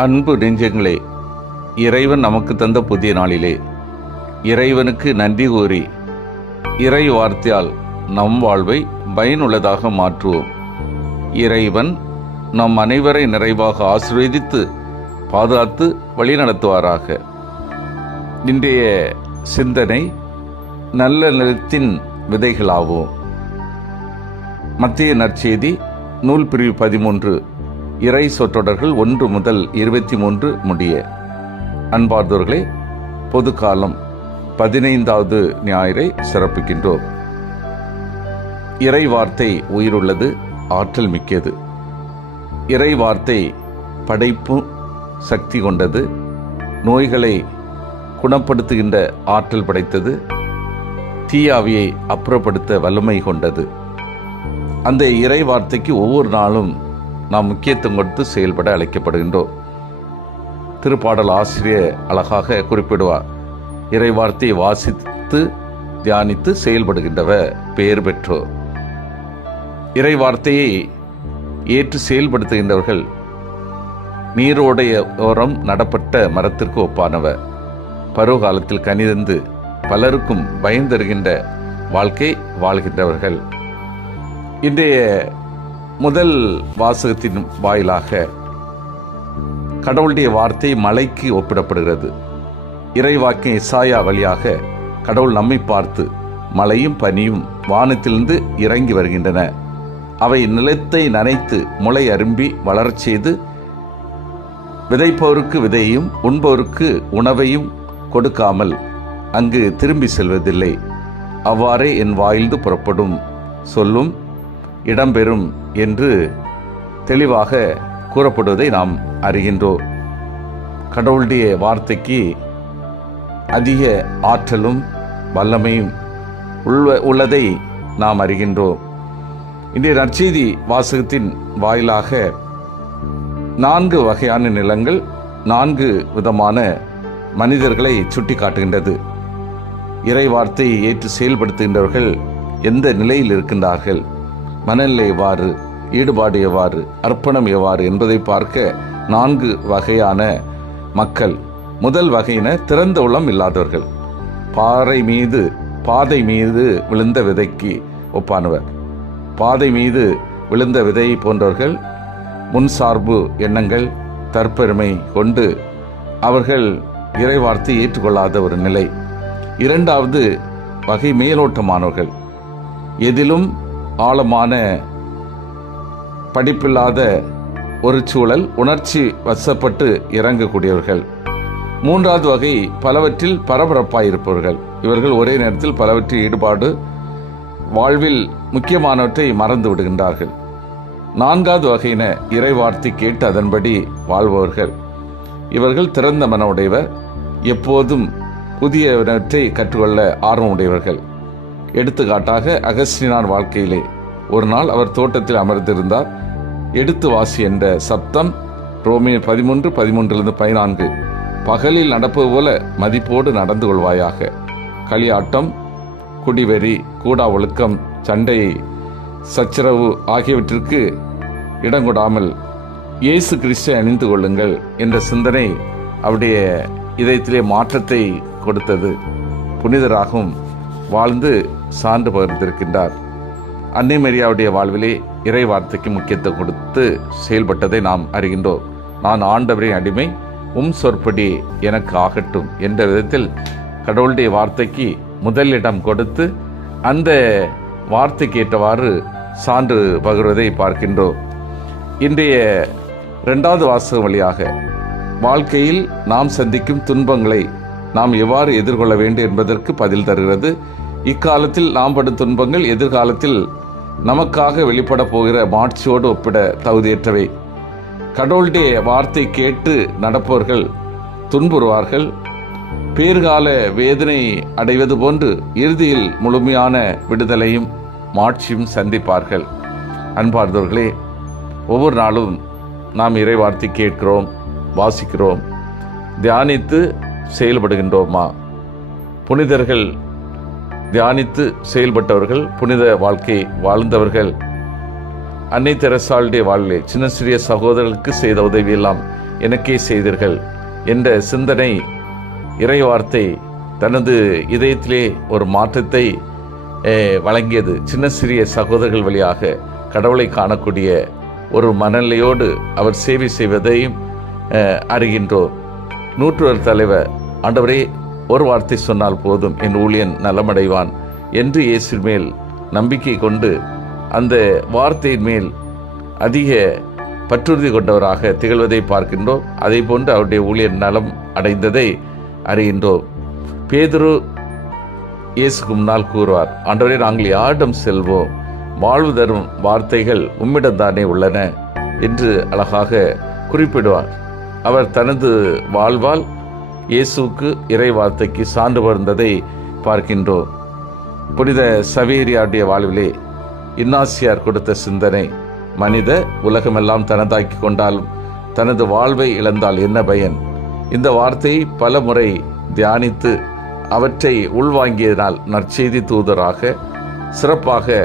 அன்பு நெஞ்சங்களே, இறைவன் நமக்கு தந்த புதிய நாளிலே இறைவனுக்கு நன்றி கூறி இறை வார்த்தையால் நம் வாழ்வை பயனுள்ளதாக மாற்றுவோம். இறைவன் நம் அனைவரை நிறைவாக ஆசீர்வதித்து பாதுகாத்து வழிநடத்துவாராக. இன்றைய சிந்தனை நல்ல நிலத்தின் விதைகளாவோம். மத்திய நற்செய்தி நூல் பிரிவு 13 இறை சொற்றொடர்கள் 1 முதல் 23 முடிய. அன்பார்ந்தோர்களே, பொது காலம் 15வது ஞாயிறை சிறப்பிக்கின்றோம். இறை வார்த்தை உயிருள்ளது, ஆற்றல் மிக்கது. இறை வார்த்தை படைப்பு சக்தி கொண்டது, நோய்களை குணப்படுத்துகின்ற ஆற்றல் படைத்தது, தீயாவியை அப்புறப்படுத்த வல்லமை கொண்டது. அந்த இறை வார்த்தைக்கு ஒவ்வொரு நாளும் நாம் முக்கியத்துவம் கொடுத்து செயல்பட அழைக்கப்படுகின்றோம். திருப்பாடல் ஆசிரியர் அழகாக குறிப்பிடுவார், இறை வார்த்தையை வாசித்து தியானித்து செயல்படுகின்றவர் பெயர் பெற்றோர். இறை வார்த்தையை ஏற்று செயல்படுத்துகின்றவர்கள் நீரோடைய ஓரம் நடப்பட்ட மரத்திற்கு ஒப்பானவர். பருவகாலத்தில் கனிதந்து பலருக்கும் பயந்தருகின்ற வாழ்க்கை வாழ்கின்றவர்கள். இன்றைய முதல் வாசகத்தின் வாயிலாக கடவுளுடைய வார்த்தை மலைக்கு ஒப்பிடப்படுகிறது. இறைவாக்கிய எசாயா வழியாக கடவுள் நம்மை பார்த்து மழையும் பனியும் வானத்திலிருந்து இறங்கி வருகின்றன, அவை நிலத்தை நனைத்து முளை அரும்பி வளரச் செய்து விதைப்பவருக்கு விதையும் உண்பவருக்கு உணவையும் கொடுக்காமல் அங்கு திரும்பி செல்வதில்லை. அவ்வாறே என் வாயிலிருந்து புறப்படும் சொல்லும் இடம்பெறும் என்று தெளிவாக கூறப்படுவதை நாம் அறிகின்றோம். கடவுளுடைய வார்த்தைக்கு அதிக ஆற்றலும் வல்லமையும் உள்ளதை நாம் அறிகின்றோம். இன்றைய நற்செய்தி வாசகத்தின் வாயிலாக 4 வகையான நிலங்கள், 4 விதமான மனிதர்களை சுட்டி காட்டுகின்றது. இறை வார்த்தையை ஏற்று செயல்படுத்துகின்றவர்கள் எந்த நிலையில் இருக்கின்றார்கள், மனநிலை எவ்வாறு, ஈடுபாடு எவ்வாறு, அர்ப்பணம் எவ்வாறு என்பதை பார்க்க 4 வகையான மக்கள். முதல் வகையினர் திறந்த உளம் இல்லாதவர்கள், பாதை மீது விழுந்த விதைக்கு ஒப்பானவர். பாதை மீது விழுந்த விதை போன்றவர்கள் முன்சார்பு எண்ணங்கள், தற்பெருமை கொண்டு அவர்கள் இறைவார்த்தை ஏற்றுக்கொள்ளாத ஒரு நிலை. 2வது வகை மேலோட்டமானவர்கள், எதிலும் ஆழமான படிப்பில்லாத ஒரு சூழல், உணர்ச்சி வசப்பட்டு இறங்கக்கூடியவர்கள். 3வது வகை பலவற்றில் பரபரப்பாயிருப்பவர்கள். இவர்கள் ஒரே நேரத்தில் பலவற்றில் ஈடுபாடு, வாழ்வில் முக்கியமானவற்றை மறந்து விடுகின்றார்கள். 4வது வகையினர் இறை வார்த்தை கேட்டு அதன்படி வாழ்பவர்கள். இவர்கள் திறந்த மன உடையவர், எப்போதும் புதியவற்றை கற்றுக்கொள்ள ஆர்வமுடையவர்கள். எடுத்துக்காட்டாக அகஸ்டினார் வாழ்க்கையிலே ஒரு நாள் அவர் தோட்டத்தில் அமர்ந்திருந்தார். எடுத்து வாசி என்ற சப்தம் ரோமியர் 13:13-14 பகலில் நடப்பது போல மதிப்போடு நடந்து கொள்வாயாக. களியாட்டம், குடிவெறி, கூடா ஒழுக்கம், சண்டை, சச்சரவு ஆகியவற்றிற்கு இடங்கொடாமல் இயேசு கிறிஸ்துவை அணிந்து கொள்ளுங்கள் என்ற சிந்தனை அவருடைய இதயத்திலே மாற்றத்தை கொடுத்தது. புனிதராகவும் வாழ்ந்து சான்று பகிர்ந்திருக்கின்றார். அன்னை மரியாவுடைய வாழ்விலே இறை வார்த்தைக்கு முக்கியத்துவம் கொடுத்து செயல்பட்டதை நாம் அறிகின்றோம். நான் ஆண்டவரின் அடிமை, சொற்படி எனக்கு ஆகட்டும் என்ற விதத்தில் கடவுளுடைய வார்த்தைக்கு முதலிடம் கொடுத்து அந்த வார்த்தைக்கு ஏற்றவாறு சான்று பகிர்வதை பார்க்கின்றோம். இன்றைய 2வது வாசகம் வழியாக வாழ்க்கையில் நாம் சந்திக்கும் துன்பங்களை நாம் எவ்வாறு எதிர்கொள்ள வேண்டும் என்பதற்கு பதில் தருகிறது. இக்காலத்தில் நாம் படும் துன்பங்கள் எதிர்காலத்தில் நமக்காக வெளிப்பட போகிற மாட்சியோடு ஒப்பிட தகுதியற்றவை. கடவுளுடைய வார்த்தை கேட்டு நடப்பவர்கள் துன்புறுவார்கள். பேர்கால வேதனை அடைவது போன்று இறுதியில் முழுமையான விடுதலையும் மாட்சியும் சந்திப்பார்கள். அன்பார்ந்தவர்களே, ஒவ்வொரு நாளும் நாம் இறை வார்த்தை கேட்கிறோம், வாசிக்கிறோம், தியானித்து செயல்படுகின்றோமா? புனிதர்கள் தியானித்து செயல்பட்டவர்கள், புனித வாழ்க்கை வாழ்ந்தவர்கள். அன்னை தெரசாளுடைய வாழ்விலே சின்ன சிறிய சகோதரர்களுக்கு செய்த உதவியெல்லாம் எனக்கே செய்தீர்கள் என்ற சிந்தனை இறைவார்த்தை தனது இதயத்திலே ஒரு மாற்றத்தை வழங்கியது. சின்ன சிறிய சகோதரர்கள் வழியாக கடவுளை காணக்கூடிய ஒரு மனநிலையோடு அவர் சேவை செய்வதையும் அறிகின்றோம். நூற்றுவர் தலைவர், ஆண்டவரே ஒரு வார்த்தை சொன்னால் போதும் என் ஊழியன் நலமடைவான் என்று இயேசு மேல் நம்பிக்கை கொண்டு அந்த வார்த்தையின் மேல் அதிக பற்றுறுதி கொண்டவராக திகழ்வதை பார்க்கின்றோம். அதே போன்று அவருடைய ஊழியர் நலம் அடைந்ததை அறிகின்றோம். பேதுரு இயேசுக்கு முன்னால் கூறுவார், ஆண்டவரே நாங்கள் யாரிடம் செல்வோம், வாழ்வு தரும் வார்த்தைகள் உம்மிடம்தானே உள்ளன என்று அழகாக குறிப்பிடுவார். அவர் தனது வாழ்வால் இயேசுக்கு இறை வார்த்தைக்கு சான்று பகிர்ந்ததை பார்க்கின்றோம். புனித சவேரியாருடைய வாழ்விலே இன்னாசியார் கொடுத்த சிந்தனை, மனித உலகமெல்லாம் தனதாக்கி கொண்டாலும் தனது வாழ்வை இழந்தால் என்ன பயன்? இந்த வார்த்தையை பல முறை தியானித்து அவற்றை உள்வாங்கியதனால் நற்செய்தி தூதராக சிறப்பாக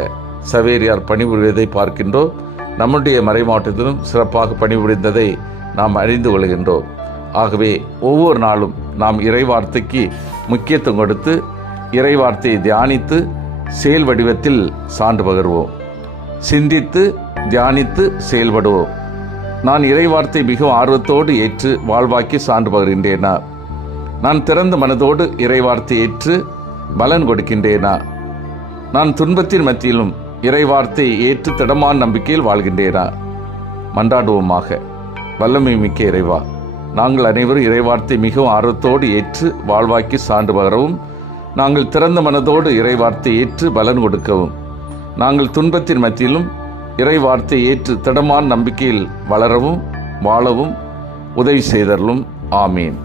சவேரியார் பணிபுரிவதை பார்க்கின்றோம். நம்முடைய மறைமாவட்டத்திலும் சிறப்பாக பணிபுரிந்ததை நாம் அறிந்து கொள்கின்றோம். ஆகவே ஒவ்வொரு நாளும் நாம் இறைவார்த்தைக்கு முக்கியத்துவம் கொடுத்து இறைவார்த்தையை தியானித்து செயல் வடிவத்தில் சான்று பகர்வோம். சிந்தித்து தியானித்து செயல்படுவோம். நான் இறைவார்த்தை மிகவும் ஆர்வத்தோடு ஏற்று வாழ்வாக்கி சான்று பகர்கின்றேனா? நான் திறந்த மனதோடு இறைவார்த்தை ஏற்று பலன் கொடுக்கின்றேனா? நான் துன்பத்தின் மத்தியிலும் இறைவார்த்தை ஏற்று திடமான நம்பிக்கையில் வாழ்கின்றேனா? மன்றாடுவோமாக. வல்லமை மிக்க இறைவா, நாங்கள் அனைவரும் இறைவார்த்தை மிகவும் ஆர்வத்தோடு ஏற்று வாழ்வாக்கி சான்று பகரவும், நாங்கள் திறந்த மனதோடு இறைவார்த்தை ஏற்று பலன் கொடுக்கவும், நாங்கள் துன்பத்தின் மத்தியிலும் இறைவார்த்தை ஏற்று திடமான நம்பிக்கையில் வளரவும் வாழவும் உதவி செய்தருளும். ஆமீன்.